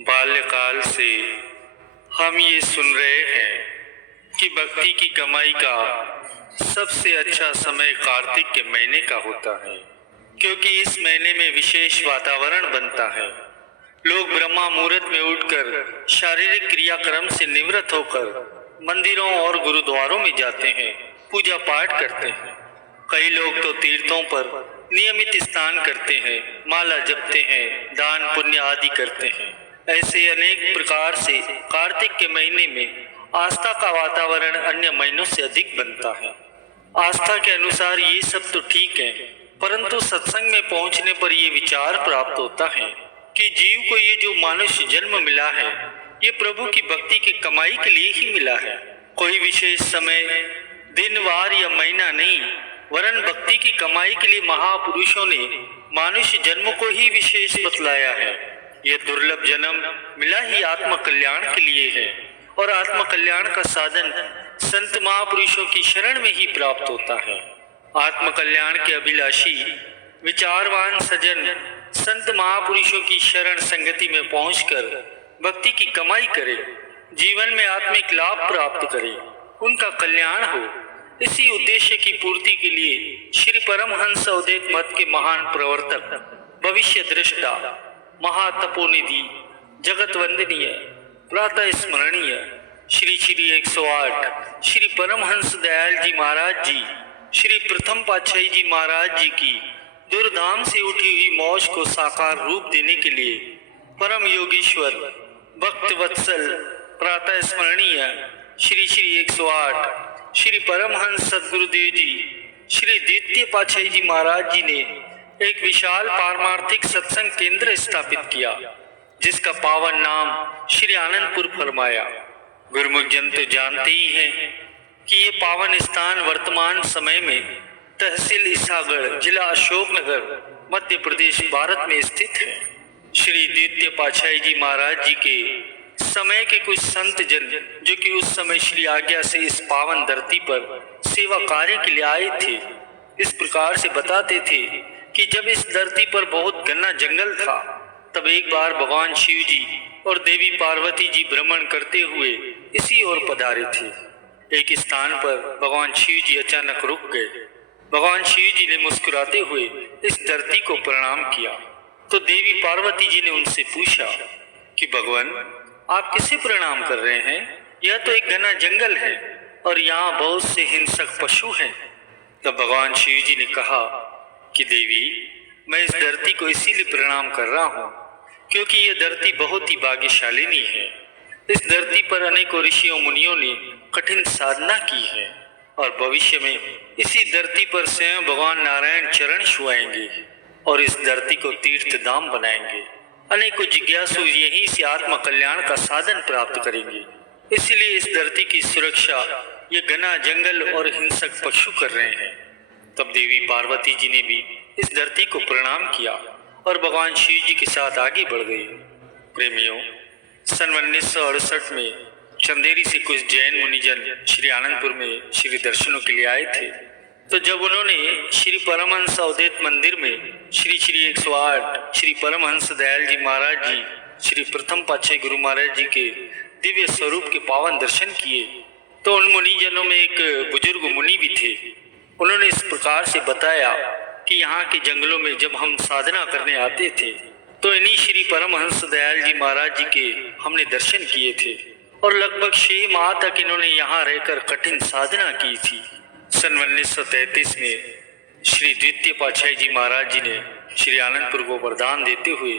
बाल्यकाल से हम ये सुन रहे हैं कि भक्ति की कमाई का सबसे अच्छा समय कार्तिक के महीने का होता है, क्योंकि इस महीने में विशेष वातावरण बनता है। लोग ब्रह्मा मुहूर्त में उठकर शारीरिक क्रियाक्रम से निवृत्त होकर मंदिरों और गुरुद्वारों में जाते हैं, पूजा पाठ करते हैं। कई लोग तो तीर्थों पर नियमित स्नान करते हैं, माला जपते हैं, दान पुण्य आदि करते हैं। ऐसे अनेक प्रकार से कार्तिक के महीने में आस्था का वातावरण अन्य महीनों से अधिक बनता है। आस्था के अनुसार ये सब तो ठीक है, परंतु सत्संग में पहुंचने पर ये विचार प्राप्त होता है कि जीव को ये जो मनुष्य जन्म मिला है, ये प्रभु की भक्ति की कमाई के लिए ही मिला है। कोई विशेष समय, दिन, वार या महीना नहीं, वरन भक्ति की कमाई के लिए महापुरुषों ने मनुष्य जन्म को ही विशेष बतलाया है। यह दुर्लभ जन्म मिला ही आत्म कल्याण के लिए है, और आत्म कल्याण का साधन संत महापुरुषों की शरण में ही प्राप्त होता है। आत्म कल्याण के अभिलाषी विचारवान सज्जन संत महापुरुषों की शरण संगति में पहुंचकर भक्ति की कमाई करे, जीवन में आत्मिक लाभ प्राप्त करे, उनका कल्याण हो। इसी उद्देश्य की पूर्ति के लिए श्री परमहंस अवधूत मत के महान प्रवर्तक, भविष्य दृष्टा, महातपोनिधि, जगत वंदनीय, प्रातः स्मरणीय श्री श्री 108 श्री परमहंस दयाल जी महाराज जी, श्री प्रथम पातशाही जी महाराज जी की दुर्धाम से उठी हुई मौज को साकार रूप देने के लिए परम योगीश्वर, भक्त वत्सल, प्रातः स्मरणीय श्री श्री 108 श्री परमहंस सदगुरुदेव जी, श्री द्वितीय पातशाही जी महाराज जी ने एक विशाल पारमार्थिक सत्संग केंद्र स्थापित किया, जिसका पावन नाम श्री आनंदपुर फरमाया। गुरुमुख जन तो जानते ही हैं कि ये पावन स्थान वर्तमान समय में तहसील ईसागढ़, जिला अशोकनगर, मध्य प्रदेश, भारत में स्थित है। श्री द्वितीय पातशाही जी महाराज जी के समय के कुछ संत जन, जो कि उस समय श्री आज्ञा से इस पावन धरती पर सेवा कार्य के लिए आए थे, इस प्रकार से बताते थे कि जब इस धरती पर बहुत घना जंगल था, तब एक बार भगवान शिव जी और देवी पार्वती जी भ्रमण करते हुए इसी ओर पधारे थे। एक स्थान पर भगवान शिव जी अचानक रुक गए। भगवान शिव जी ने मुस्कुराते हुए इस धरती को प्रणाम किया, तो देवी पार्वती जी ने उनसे पूछा कि भगवान, आप किसे प्रणाम कर रहे हैं? यह तो एक घना जंगल है और यहाँ बहुत से हिंसक पशु हैं। तब भगवान शिव जी ने कहा कि देवी, मैं इस धरती को इसीलिए प्रणाम कर रहा हूँ क्योंकि यह धरती बहुत ही भाग्यशालिनी है। इस धरती पर अनेकों ऋषियों मुनियों ने कठिन साधना की है और भविष्य में इसी धरती पर स्वयं भगवान नारायण चरण छुआएंगे और इस धरती को तीर्थ धाम बनाएंगे। अनेकों जिज्ञासु यहीं से आत्म कल्याण का साधन प्राप्त करेंगे। इसलिए इस धरती की सुरक्षा ये घना जंगल और हिंसक पशु कर रहे हैं। तब देवी पार्वती जी ने भी इस धरती को प्रणाम किया और भगवान शिव जी के साथ आगे बढ़ गई। प्रेमियों, सन 1968 में चंदेरी से कुछ जैन मुनिजन श्री आनंदपुर में श्री दर्शनों के लिए आए थे। तो जब उन्होंने श्री परमहंस अवधूत मंदिर में श्री श्री 108 श्री परमहंस दयाल जी महाराज जी, श्री प्रथम पातशाही गुरु महाराज जी के दिव्य स्वरूप के पावन दर्शन किए, तो उन मुनिजनों में एक बुजुर्ग मुनि भी थे। उन्होंने इस प्रकार से बताया कि यहाँ के जंगलों में जब हम साधना करने आते थे, तो इन्हीं श्री परमहंस दयाल जी महाराज जी के हमने दर्शन किए थे और लगभग 6 माह तक इन्होंने यहाँ रहकर कठिन साधना की थी। सन 1933 में श्री द्वितीय पातशाही जी महाराज जी ने श्री आनंदपुर को वरदान देते हुए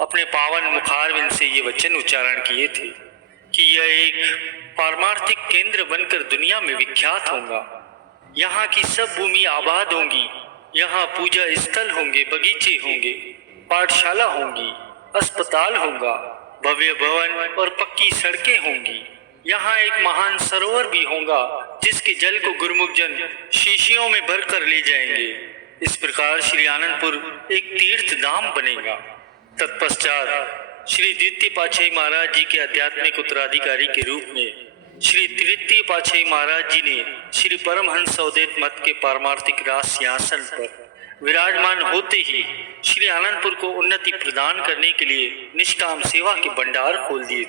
अपने पावन मुखारविंद से ये वचन उच्चारण किए थे कि यह एक पारमार्थिक केंद्र बनकर दुनिया में विख्यात होगा। यहाँ की सब भूमि आबाद होंगी, यहाँ पूजा स्थल होंगे, बगीचे होंगे, पाठशाला होंगी, अस्पताल होगा, भव्य भवन और पक्की सड़कें होंगी। यहाँ एक महान सरोवर भी होगा जिसके जल को गुरुमुख जन शीशियों में भरकर ले जाएंगे। इस प्रकार श्री आनंदपुर एक तीर्थ धाम बनेगा। तत्पश्चात श्री द्वितीय पातशाही महाराज जी के आध्यात्मिक उत्तराधिकारी के रूप में श्री तृतीय पातशाही महाराज जी ने श्री परमहंस अवधूत मत के पारमार्थिक राज सिंहासन पर विराजमान होते ही श्री आनंदपुर को उन्नति प्रदान करने के लिए निष्काम सेवा के भंडार खोल दिए।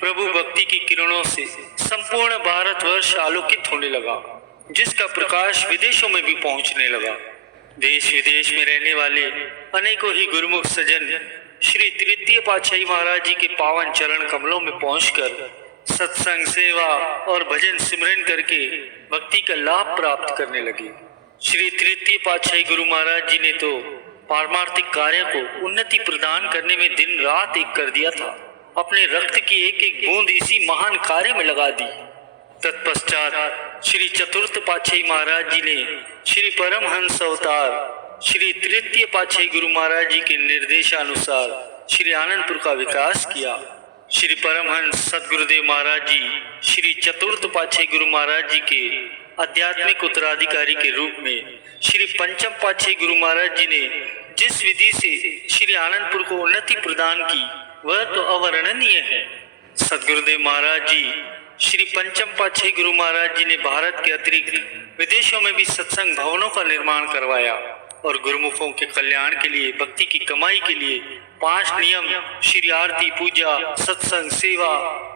प्रभु भक्ति की किरणों से संपूर्ण भारतवर्ष आलोकित होने लगा, जिसका प्रकाश विदेशों में भी पहुंचने लगा। देश विदेश में रहने वाले अनेकों ही गुरुमुख सज्जन श्री तृतीय पातशाही महाराज जी के पावन चरण कमलों में पहुंचकर सत्संग, सेवा और भजन सिमरन करके भक्ति का लाभ प्राप्त करने लगे। श्री तृतीय पातशाही गुरु महाराज जी ने तो पारमार्थिक कार्य को उन्नति प्रदान करने में दिन रात एक कर दिया था। अपने रक्त की एक एक बूंद इसी महान कार्य में लगा दी। तत्पश्चात श्री चतुर्थ पातशाही महाराज जी ने श्री परमहंस अवतार श्री तृतीय पातशाही गुरु महाराज जी के निर्देशानुसार श्री आनंदपुर का विकास किया। श्री परमहंस सदगुरुदेव महाराज जी श्री चतुर्थ पातशाही गुरु महाराज जी के आध्यात्मिक उत्तराधिकारी के रूप में श्री पंचम पातशाही गुरु महाराज जी ने जिस विधि से श्री आनंदपुर को उन्नति प्रदान की वह तो अवर्णनीय है। सदगुरुदेव महाराज जी श्री पंचम पातशाही गुरु महाराज जी ने भारत के अतिरिक्त विदेशों में भी सत्संग भवनों का निर्माण करवाया और गुरुमुखों के कल्याण के लिए भक्ति की कमाई के लिए 5 नियम श्री आरती, पूजा, सत्संग, सेवा,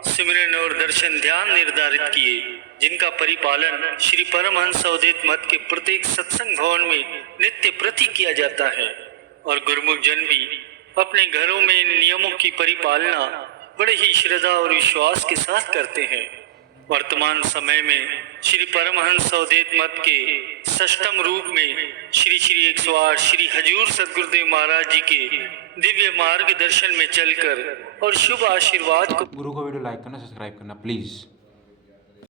सिमरन और दर्शन ध्यान निर्धारित किए, जिनका परिपालन श्री परमहंस अवधूत मत के प्रत्येक सत्संग भवन में नित्य प्रति किया जाता है। और गुरुमुख जन भी अपने घरों में इन नियमों की परिपालना बड़े ही श्रद्धा और विश्वास के साथ करते हैं। वर्तमान समय में श्री परमहंस अवधूत मत के षष्ठम रूप में श्री 108 श्री हजूर सदगुरुदेव महाराज जी के दिव्य मार्गदर्शन में चलकर और शुभ आशीर्वाद को गुरु को वीडियो लाइक करना, सब्सक्राइब करना प्लीज़।